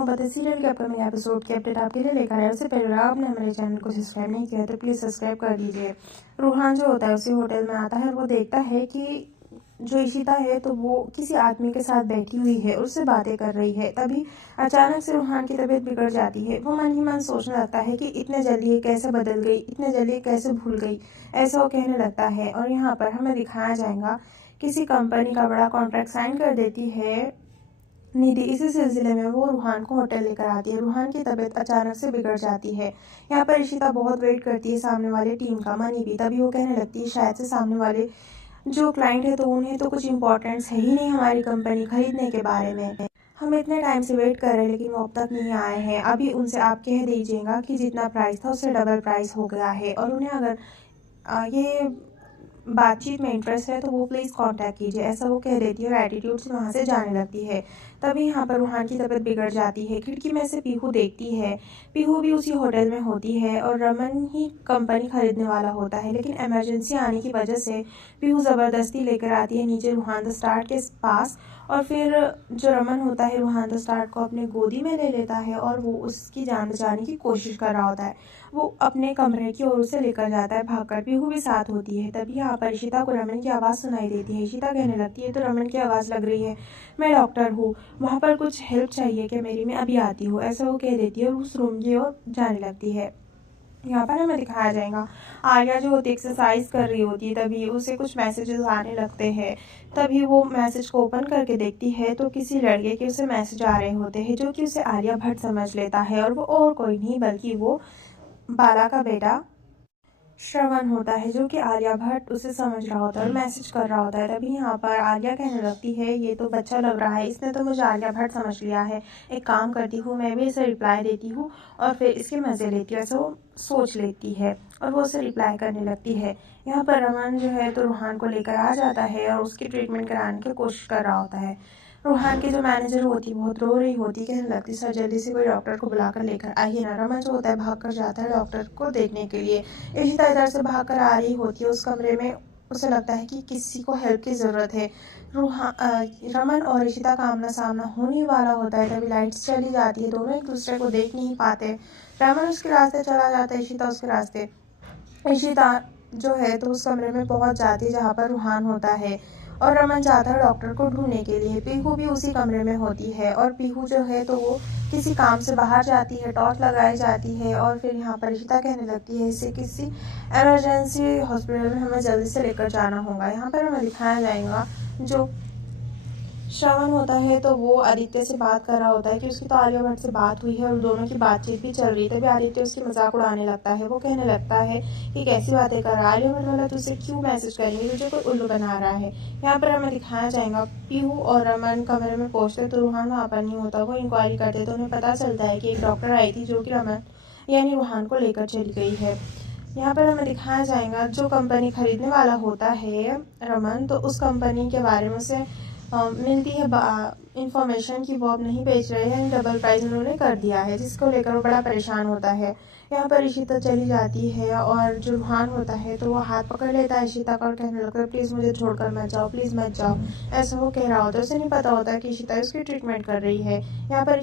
मोहब्बत सीरियल के upcoming episode की अपडेट आपके लिए लेकर आया। उससे पहले आपने हमारे चैनल को सब्सक्राइब नहीं किया तो प्लीज़ सब्सक्राइब कर दीजिए। रूहान जो होता है उसी होटल में आता है। वो देखता है कि जो इशिता है तो वो किसी आदमी के साथ बैठी हुई है, उससे बातें कर रही है। तभी अचानक से रूहान की तबीयत बिगड़ जाती है। वो मन ही मन सोचने लगता है कि इतने जल्दी ये कैसे बदल गई, इतने जल्दी ये कैसे भूल गई, ऐसा वो कहने लगता है। और यहाँ पर हमें दिखाया जाएगा किसी कंपनी का बड़ा कॉन्ट्रैक्ट साइन कर देती है निधि। इसी सिलसिले में वो रूहान को होटल लेकर आती है। रूहान की तबीयत अचानक से बिगड़ जाती है। यहाँ पर इशिता बहुत वेट करती है सामने वाले टीम का, मनी भी। तभी वो कहने लगती है शायद से सामने वाले जो क्लाइंट है तो उन्हें तो कुछ इंपॉर्टेंस है ही नहीं हमारी कंपनी खरीदने के बारे में। हम इतने टाइम से वेट कर रहे हैं लेकिन वो अब तक नहीं आए हैं। अभी उनसे आप कह दीजिएगा कि जितना प्राइस था उससे डबल प्राइस हो गया है, और उन्हें अगर ये बातचीत में इंटरेस्ट है तो वो प्लीज़ कांटेक्ट कीजिए, ऐसा वो कह देती है और एटीट्यूड से वहाँ से जाने लगती है। तभी यहाँ पर रूहान की तबीयत बिगड़ जाती है। खिड़की में से पीहू देखती है। पीहू भी उसी होटल में होती है और रमन ही कंपनी खरीदने वाला होता है, लेकिन इमरजेंसी आने की वजह से पीहू ज़बरदस्ती लेकर आती है नीचे रूहान द स्टार्ट के पास। और फिर जो रमन होता है रूहान द स्टार्ट को अपने गोदी में ले लेता है और वो उसकी जान बचाने की कोशिश कर रहा होता है। वो अपने कमरे की ओर उसे लेकर जाता है भागकर। पीहू भी साथ होती है। तभी यहाँ पर इशिता को रमन की आवाज़ सुनाई देती है। इशिता कहने लगती है तो रमन की आवाज़ लग रही है, मैं डॉक्टर हूँ, वहाँ पर कुछ हेल्प चाहिए क्या मेरी, मैं अभी आती हूँ, ऐसा वो कह देती है और उस रूम की ओर जाने लगती है। यहाँ पर हमें दिखाया जाएगा आर्या जो होती है एक्सरसाइज कर रही होती है। तभी उसे कुछ मैसेजेस आने लगते हैं। तभी वो मैसेज को ओपन करके देखती है तो किसी लड़के के उसे मैसेज आ रहे होते हैं, जो कि उसे आर्या भट्ट समझ लेता है। और वो और कोई नहीं बल्कि वो बाला का बेटा श्रवण होता है, जो कि आर्या भट्ट उसे समझ रहा होता है और मैसेज कर रहा होता है। तभी यहाँ पर आर्या कहने लगती है ये तो बच्चा लग रहा है, इसने तो मुझे आर्या भट्ट समझ लिया है। एक काम करती हूँ, मैं भी इसे रिप्लाई देती हूँ और फिर इसके मज़े लेती हूँ, ऐसा वो सोच लेती है और वो उसे रिप्लाई करने लगती है। यहाँ पर रमन जो है तो रूहान को लेकर आ जाता है और उसकी ट्रीटमेंट कराने की कोशिश कर रहा होता है। रूहान की जो मैनेजर होती है बहुत रो रही होती है, कहने लगती सर जल्दी से कोई डॉक्टर को बुलाकर लेकर आइए ना। रमन जो होता है भाग कर जाता है डॉक्टर को देखने के लिए। इशिता इधर से भाग कर आ रही होती है उस कमरे में। उसे लगता है कि किसी को हेल्प की ज़रूरत है। रमन और इशिता का आमना सामना होने वाला होता है। तभी लाइट्स चली जाती है, दोनों एक दूसरे को देख नहीं पाते। रमन उसके रास्ते चला जाता है, इशिता उसके रास्ते। इशिता जो है तो उस कमरे में पहुंच जाती है जहाँ पर रूहान होता है और रमन जाता है डॉक्टर को ढूंढने के लिए। पीहू भी उसी कमरे में होती है और पीहू जो है तो वो किसी काम से बाहर जाती है, टॉर्च लगाई जाती है और फिर यहाँ पर इशिता कहने लगती है इसे किसी इमरजेंसी हॉस्पिटल में हमें जल्दी से लेकर जाना होगा। यहाँ पर हमें दिखाया जाएगा जो श्रवण होता है तो वो आदित्य से बात कर रहा होता है कि उसकी तो आलिया भट्ट से बात हुई है और दोनों की बातचीत भी चल रही है। तभी आदित्य उसकी मजाक उड़ाने लगता है। वो कहने लगता है कि कैसी बातें कर रहा है, आलिया भट्ट वाला तुझसे क्यों मैसेज करेंगे, तुझे कोई उल्लू बना रहा है। यहाँ पर हमें दिखाया जाएगा पीहू और रमन कमरे में पहुंचते तो रूहान वहाँ पर नहीं होता। वो इंक्वायरी करते तो उन्हें पता चलता है कि एक डॉक्टर आई थी जो कि रमन यानी रूहान को लेकर चली गई है। यहाँ पर हमें दिखाया जाएगा जो कंपनी खरीदने वाला होता है रमन, तो उस कंपनी के बारे में उसे मिलती है इंफॉर्मेशन कि वो अब नहीं बेच रहे हैं, डबल प्राइस उन्होंने कर दिया है, जिसको लेकर वो बड़ा परेशान होता है। यहाँ पर इशिता चली जाती है और जो रूहान होता है तो वो हाथ पकड़ लेता है इशिता का और कहने लगता है प्लीज़ मुझे छोड़कर मत जाओ, प्लीज़ मत जाओ, ऐसा वो कह रहा होता है। उसे नहीं पता होता है कि इशिता उसकी ट्रीटमेंट कर रही है। यहाँ पर